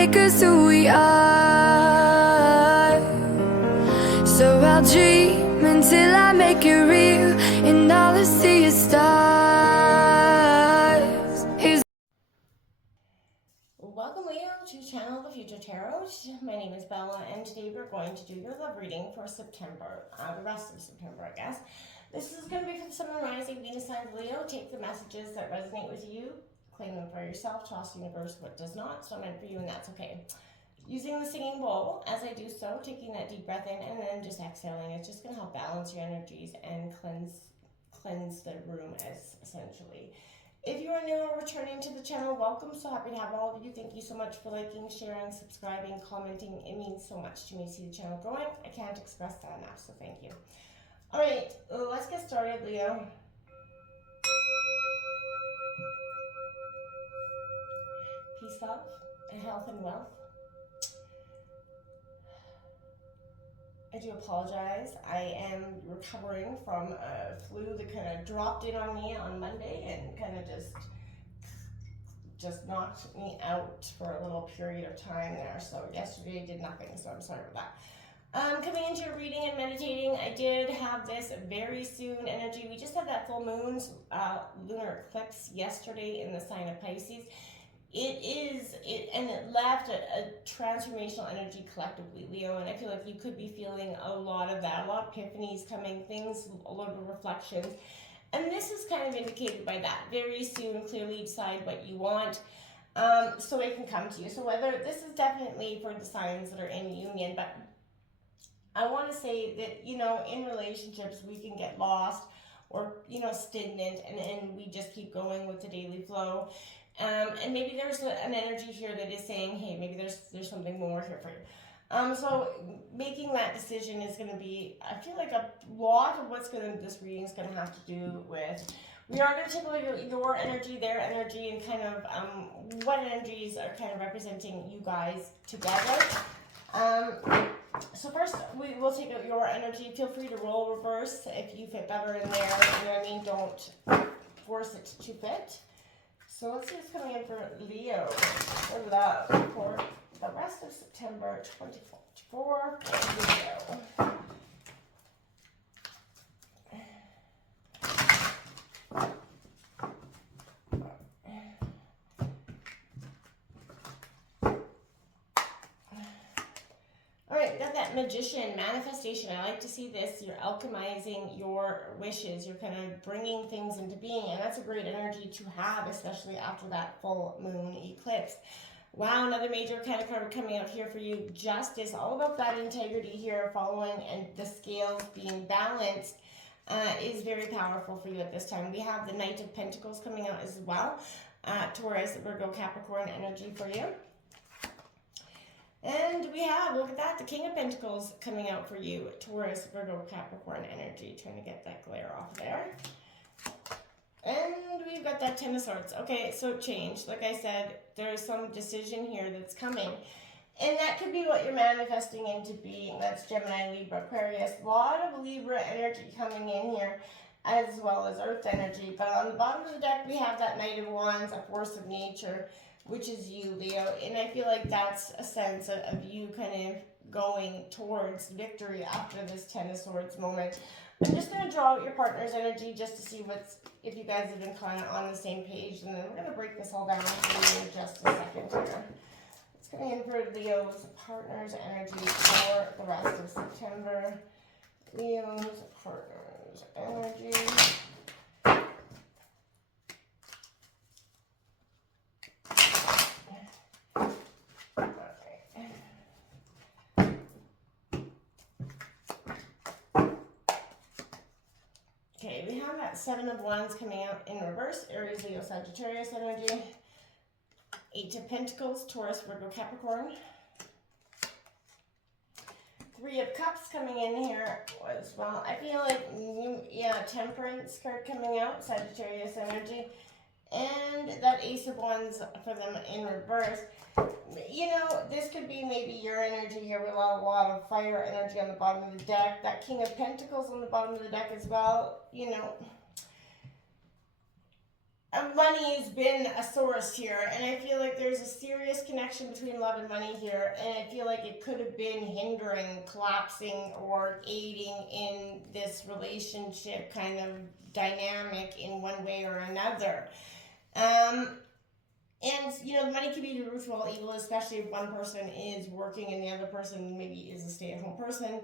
make us who we are. So I'll dream until I make it real, and all I see is stars. Welcome, Leo, to Channel the Future Tarot. My name is Bella, and today we're going to do your love reading for September, the rest of September, I guess. This is going to be for the Sun and Rising Venus sign of Leo. Take the messages that resonate with you, claim them for yourself, toss the universe what does not. It's not meant for you, and that's okay. Using the singing bowl, as I do so, taking that deep breath in and then just exhaling. It's just going to help balance your energies and cleanse the room, essentially. If you are new or returning to the channel, welcome. So happy to have all of you. Thank you so much for liking, sharing, subscribing, commenting. It means so much to me to see the channel growing. I can't express that enough, so thank you. All right, let's get started, Leo. Peace, love, and health and wealth. I do apologize. I am recovering from a flu that kind of dropped in on me on Monday and kind of just knocked me out for a little period of time there. So yesterday I did nothing, so I'm sorry about that. Coming into your reading and meditating, I did have this very soon energy. We just had that full moon's lunar eclipse yesterday in the sign of Pisces. And it left a transformational energy collectively, Leo, and I feel like you could be feeling a lot of that, a lot of epiphanies coming, things, a lot of reflections. And this is kind of indicated by that. Very soon, clearly decide what you want, so it can come to you. So whether this is definitely for the signs that are in union, but I want to say that, in relationships, we can get lost or, stagnant, and we just keep going with the daily flow. And maybe there's an energy here that is saying, hey, maybe there's something more here for you. So making that decision is going to be, I feel like a lot of this reading is going to have to do with, we are going to take a look at your energy, their energy, and kind of what energies are kind of representing you guys together. So first, we will take out your energy. Feel free to roll reverse if you fit better in there. You know what I mean? Don't force it to fit. So let's see what's coming in for Leo for love for the rest of September 2024 for Leo. Alright, we got that Magician, manifestation. I like to see this. You're alchemizing your wishes. You're kind of bringing things into being. And that's a great energy to have, especially after that full moon eclipse. Wow, another major kind of card coming out here for you. Justice, all about that integrity here, following and the scales being balanced is very powerful for you at this time. We have the Knight of Pentacles coming out as well. Taurus, Virgo, Capricorn energy for you. And we have, look at that, the King of Pentacles coming out for you. Taurus, Virgo, Capricorn energy. Trying to get that glare off there. And we've got that Ten of Swords. Okay, so change. Like I said, there's some decision here that's coming. And that could be what you're manifesting into being. That's Gemini, Libra, Aquarius. A lot of Libra energy coming in here, as well as Earth energy. But on the bottom of the deck, we have that Knight of Wands, a force of nature, which is you, Leo. And I feel like that's a sense of you kind of going towards victory after this Ten of Swords moment. I'm just going to draw out your partner's energy just to see if you guys have been kind of on the same page. And then we're going to break this all down for you in just a second here. It's coming in for Leo's partner's energy for the rest of September. Leo's partner's energy. Okay, we have that Seven of Wands coming out in reverse. Aries, Leo, Sagittarius energy. Eight of Pentacles, Taurus, Virgo, Capricorn. Three of Cups coming in here as well. I feel like, Temperance card coming out, Sagittarius energy. And that Ace of Wands for them in reverse. This could be maybe your energy here with a lot of fire energy on the bottom of the deck. That King of Pentacles on the bottom of the deck as well. money's been a source here, and I feel like there's a serious connection between love and money here, and I feel like it could have been hindering, collapsing, or aiding in this relationship kind of dynamic in one way or another. Um, and money can be the root of all evil, especially if one person is working and the other person maybe is a stay-at-home person.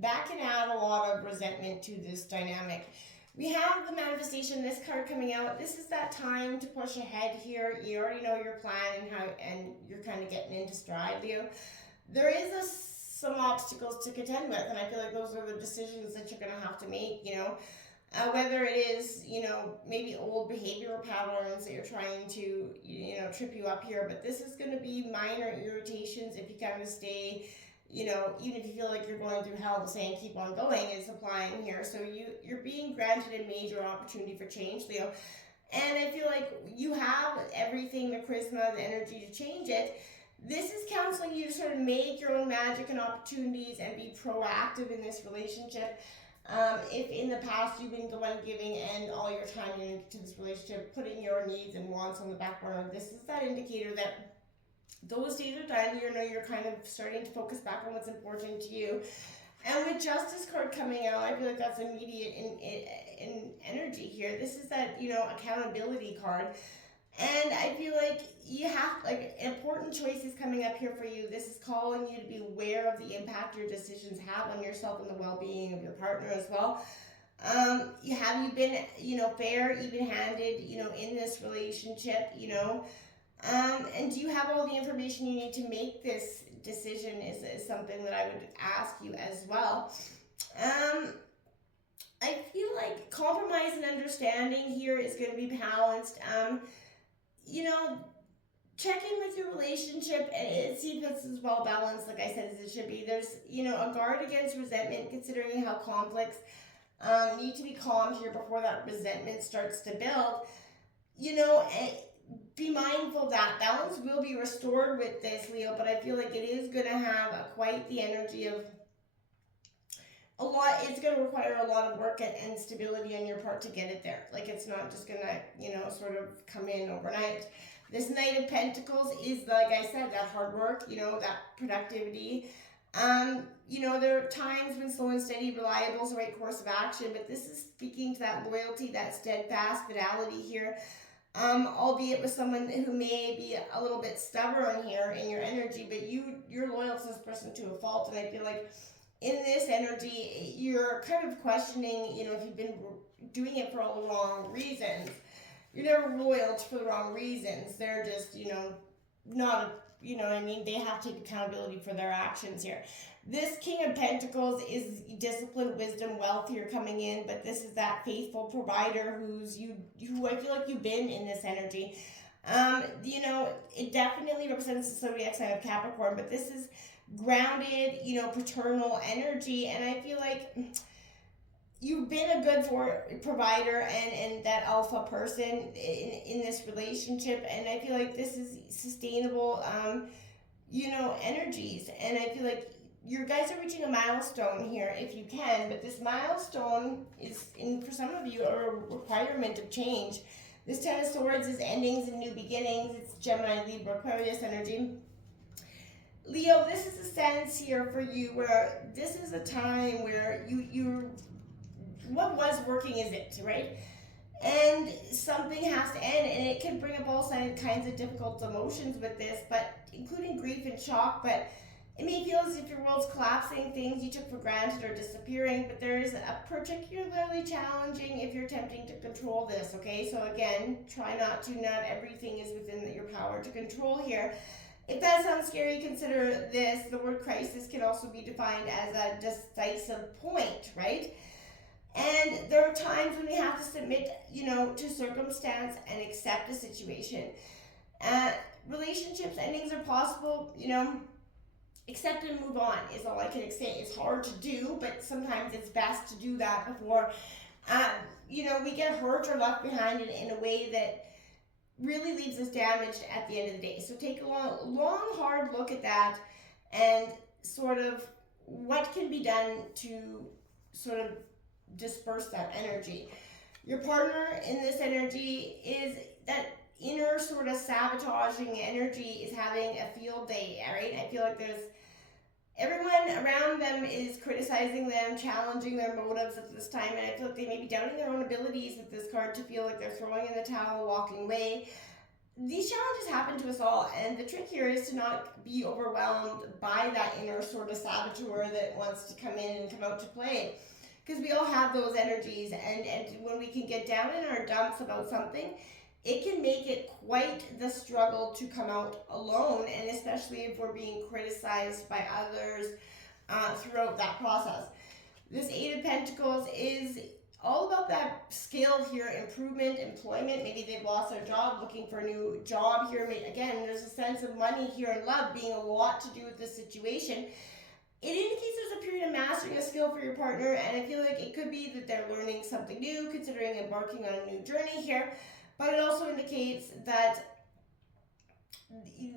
That can add a lot of resentment to this dynamic. We have the manifestation, this card coming out. This is that time to push ahead here. You already know your plan and you're kind of getting into stride, Leo. There is some obstacles to contend with, and I feel like those are the decisions that you're going to have to make, whether it is, maybe old behavioral patterns that you're trying to, trip you up here. But this is going to be minor irritations if you kind of stay, even if you feel like you're going through hell, saying keep on going is applying here. So you're being granted a major opportunity for change, Leo. And I feel like you have everything, the charisma, the energy to change it. This is counseling you to sort of make your own magic and opportunities and be proactive in this relationship. If in the past you've been the one giving and all your time into this relationship, putting your needs and wants on the back burner, this is that indicator that those days are done. You're kind of starting to focus back on what's important to you. And with Justice card coming out, I feel like that's immediate in energy here. This is that, accountability card. And I feel like you have, important choices coming up here for you. This is calling you to be aware of the impact your decisions have on yourself and the well-being of your partner as well. Have you been, fair, even-handed, in this relationship, and do you have all the information you need to make this decision is something that I would ask you as well. I feel like compromise and understanding here is going to be balanced. Checking with your relationship and see if it's as well balanced, like I said, as it should be. There's, a guard against resentment, considering how conflicts need to be calmed here before that resentment starts to build. Be mindful that balance will be restored with this, Leo, but I feel like it is going to have quite the energy of it's going to require a lot of work and stability on your part to get it there. Like, it's not just going to, sort of come in overnight. This Knight of Pentacles is, like I said, that hard work, that productivity. There are times when slow and steady, reliable is the right course of action, but this is speaking to that loyalty, that steadfast fidelity here. Albeit with someone who may be a little bit stubborn here in your energy, but you're loyal to this person to a fault, and I feel like in this energy, you're kind of questioning, if you've been doing it for all the wrong reasons. You're never loyal for the wrong reasons. They're just, not, they have to take accountability for their actions here. This King of Pentacles is discipline, wisdom, wealth here coming in, but this is that faithful provider who I feel like you've been in this energy. It definitely represents the zodiac sign of Capricorn, but this is grounded, paternal energy, and I feel like you've been a good provider and that alpha person in this relationship, and I feel like this is sustainable, energies, and I feel like you guys are reaching a milestone here if you can, but this milestone is, for some of you, a requirement of change. This Ten of Swords is endings and new beginnings. It's Gemini, Libra, Aquarius energy. Leo, this is a sense here for you where this is a time where you what was working is it, right? And something has to end, and it can bring up all kinds of difficult emotions with this, but including grief and shock, but it may feel as if your world's collapsing, things you took for granted are disappearing, but there is a particularly challenging if you're attempting to control this, okay? So again, try not everything is within your power to control here. If that sounds scary, consider this. The word crisis can also be defined as a decisive point, right? And there are times when we have to submit, to circumstance and accept a situation. Relationships endings are possible, accept and move on is all I can say. It's hard to do, but sometimes it's best to do that before, we get hurt or left behind in a way that really leaves us damaged at the end of the day. So take a long, hard look at that and sort of what can be done to sort of disperse that energy. Your partner in this energy is that inner sort of sabotaging energy is having a field day, right? I feel like there's everyone around them is criticizing them, challenging their motives at this time, and I feel like they may be doubting their own abilities with this card to feel like they're throwing in the towel, walking away. These challenges happen to us all, and the trick here is to not be overwhelmed by that inner sort of saboteur that wants to come in and come out to play. Because we all have those energies, and when we can get down in our dumps about something, it can make it quite the struggle to come out alone, and especially if we're being criticized by others throughout that process. This Eight of Pentacles is all about that skill here, improvement, employment. Maybe they've lost their job, looking for a new job here. Again, there's a sense of money here and love being a lot to do with this situation. It indicates there's a period of mastering a skill for your partner, and I feel like it could be that they're learning something new, considering embarking on a new journey here, but it also indicates that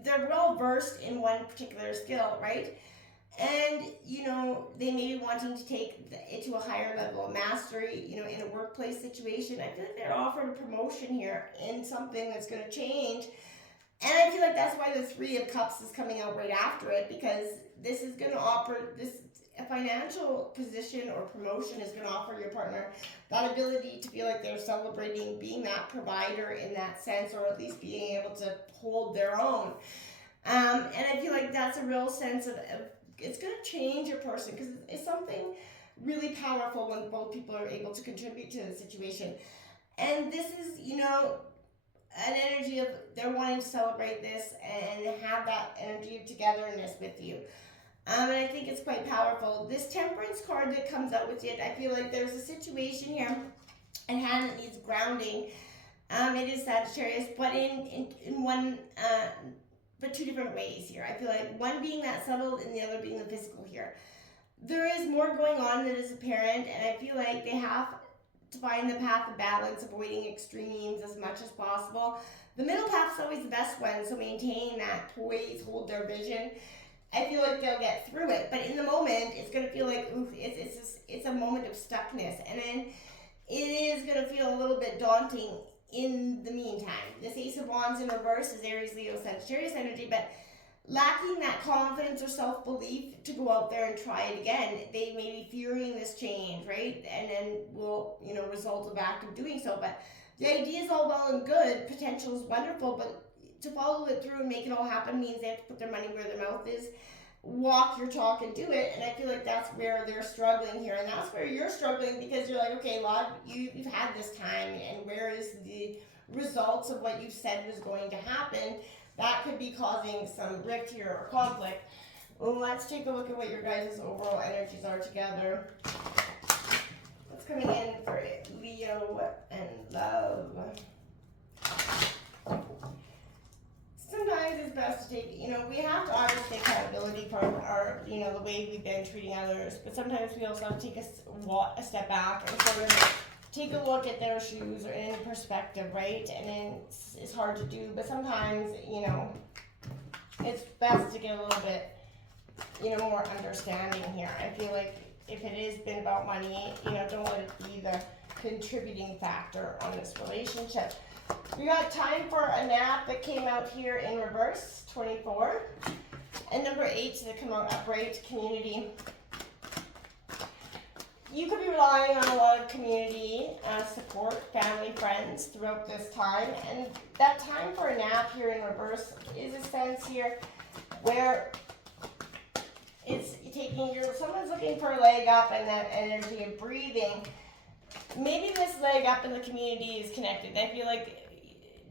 they're well versed in one particular skill, right? And, you know, they may be wanting to take it to a higher level of mastery, you know, in a workplace situation. I feel like they're offered a promotion here in something that's going to change. And I feel like that's why the Three of Cups is coming out right after it, because this is going to offer a financial position or promotion is going to offer your partner that ability to feel like they're celebrating being that provider in that sense, or at least being able to hold their own. And I feel like that's a real sense of it's going to change your person, because it's something really powerful when both people are able to contribute to the situation. And this is, you know, an energy of they're wanting to celebrate this and have that energy of togetherness with you. And I think it's quite powerful. This Temperance card that comes out with it, I feel like there's a situation here and hand needs grounding. It is Sagittarius, but in one, but two different ways here. I feel like one being that subtle and the other being the physical here. There is more going on that is apparent, and I feel like they have to find the path of balance, avoiding extremes as much as possible. The middle path is always the best one, so maintain that poise, hold their vision. I feel like they'll get through it, but in the moment, it's going to feel like, oof, it's a moment of stuckness, and then it is going to feel a little bit daunting in the meantime. This Ace of Wands in reverse is Aries, Leo, Sagittarius energy, but lacking that confidence or self-belief to go out there and try it again. They may be fearing this change, right? And then will, you know, result of active doing so. But the idea is all well and good. Potential is wonderful, but to follow it through and make it all happen means they have to put their money where their mouth is. Walk your talk and do it. And I feel like that's where they're struggling here. And that's where you're struggling, because you're like, okay, Lord, you've had this time, and where is the results of what you said was going to happen? That could be causing some rift here or conflict. Let's take a look at what your guys' overall energies are together. What's coming in for Leo and love? Sometimes it's best to take, you know, we have to obviously take accountability for our, you know, the way we've been treating others, but sometimes we also have to take a step back and sort of take a look at their shoes or in perspective, right? And then it's hard to do, but sometimes, you know, it's best to get a little bit, you know, more understanding here. I feel like if it has been about money, you know, don't let it be the contributing factor on this relationship. We got Time for a Nap that came out here in reverse, 24. And number 8 that come out upright, community. You could be relying on a lot of community support, family, friends throughout this time. And that time for a nap here in reverse is a sense here where it's taking someone's looking for a leg up and that energy of breathing. Maybe this leg up in the community is connected. I feel like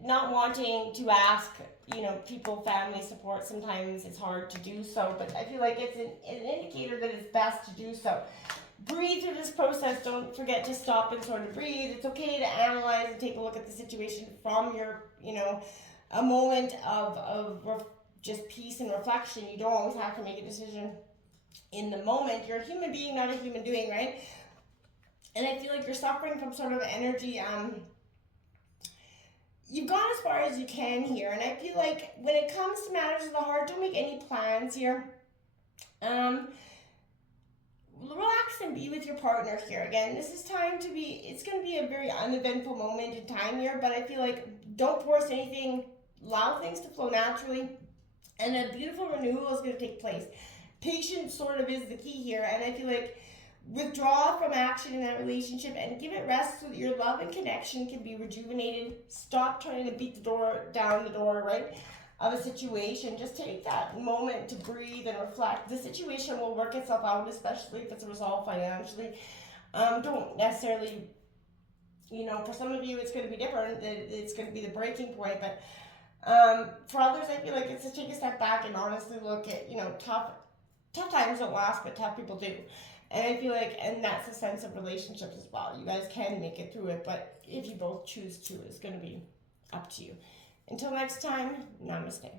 not wanting to ask, you know, people, family support, sometimes it's hard to do so, but I feel like it's an indicator that it's best to do so. Breathe through this process. Don't forget to stop and sort of breathe. It's okay to analyze and take a look at the situation from your, you know, a moment of just peace and reflection. You don't always have to make a decision in the moment. You're a human being, not a human doing, right? And I feel like you're suffering from sort of energy. You've gone as far as you can here, and I feel like when it comes to matters of the heart, don't make any plans here. relax and be with your partner here. Again, this is time to be, it's going to be a very uneventful moment in time here, but I feel like don't force anything, allow things to flow naturally, and a beautiful renewal is going to take place. Patience sort of is the key here, and I feel like withdraw from action in that relationship and give it rest so that your love and connection can be rejuvenated. Stop trying to beat down the door, right, of a situation. Just take that moment to breathe and reflect. The situation will work itself out, especially if it's resolved financially. Don't necessarily, for some of you it's going to be different. It's going to be the breaking point, but for others, I feel like it's to take a step back and honestly look at, tough times don't last, but tough people do. And I feel like, and that's a sense of relationships as well. You guys can make it through it, but if you both choose to, it's going to be up to you. Until next time, namaste.